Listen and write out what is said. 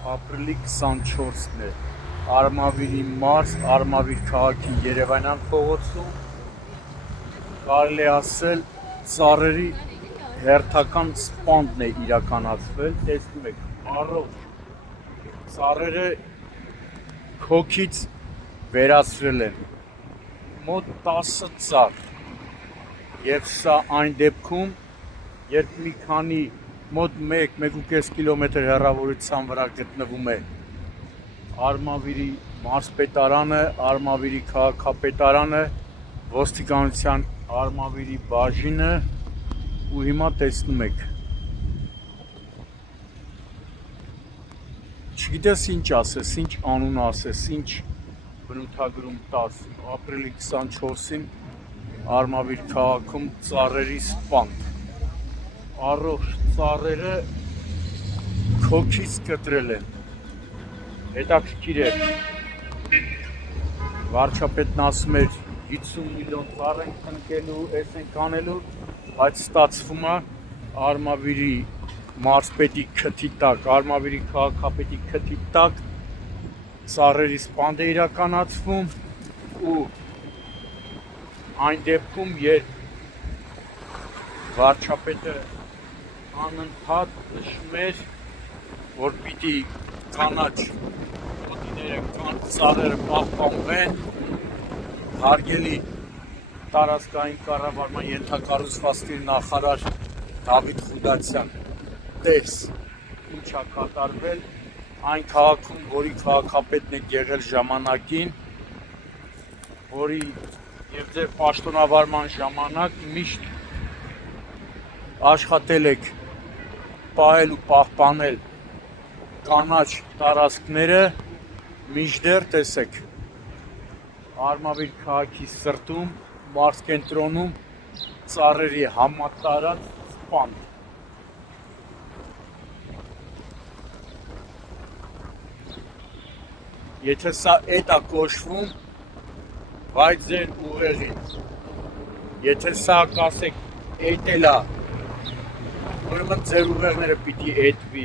Ապրիլի 24-ն է, Արմավիրի մարզ, Արմավիր քաղաքի Երևանյան փողոցում, կարելի ասել ծառերի հերթական սպանդն է իրականացվել, տեսնում եք, առողջ ծառերը քոքից վերացրել են, մոտ 10 ծառ, և սա այն դեպքում, երբ մի քանի մոտ 1-1.5 կիլոմետր հեռավորության վրա գտնվում է Արմավիրի մարզպետարանը, Արմավիրի քաղաքապետարանը, ոստիկանության Արմավիրի բաժինը ու հիմա տեսնում եք։ Չգիտես ինչ ասես, ինչ անուն ասես, ինչ բնութագրում տաս, ապրիլի 24-ին Արմավիր քաղաքում ծառերի սպանդ, առողջ ծառերը քոքից կտրել են, հետաքրքիր է, վարչապետն ասում էր 50 միլիոն ծառ ենք տնկելու, էս ենք անելու, բայց ստացվում է Արմավիրի մարզպետի քթի տակ, Արմավիրի քաղաքապետի քթի տակ ծառերի սպանդ է իրականացվում ու այն դեպքում, երբ վարչապետը անընդհատ նշում էր, որ պիտի կանաչ գոտիները կան ծառերը պահպանվեն, հարգելի տարածքային կառավարման ենթակառուցվածքների նախարար Դավիթ Խուդացյան, տես ինչ է կատարվել այն քաղաքում, որի քաղաքապետն եք եղել ժամանակին, որի և ձեր պաշտոնավարման ժամանակ միշտ աշխատել եք պահել ու պահպանել կանաչ տարածքները, մինչդեռ տեսեք Արմավիր քաղաքի սրտում, մարզկենտրոնում ծառերի համատարած սպանդ։ Եթե սա էդ է կոչվում, վայ ձեր ուղեղին, եթե սա կասեք էդ էլ է, ուրեմն ձեր ուղեղները պիտի էդվի։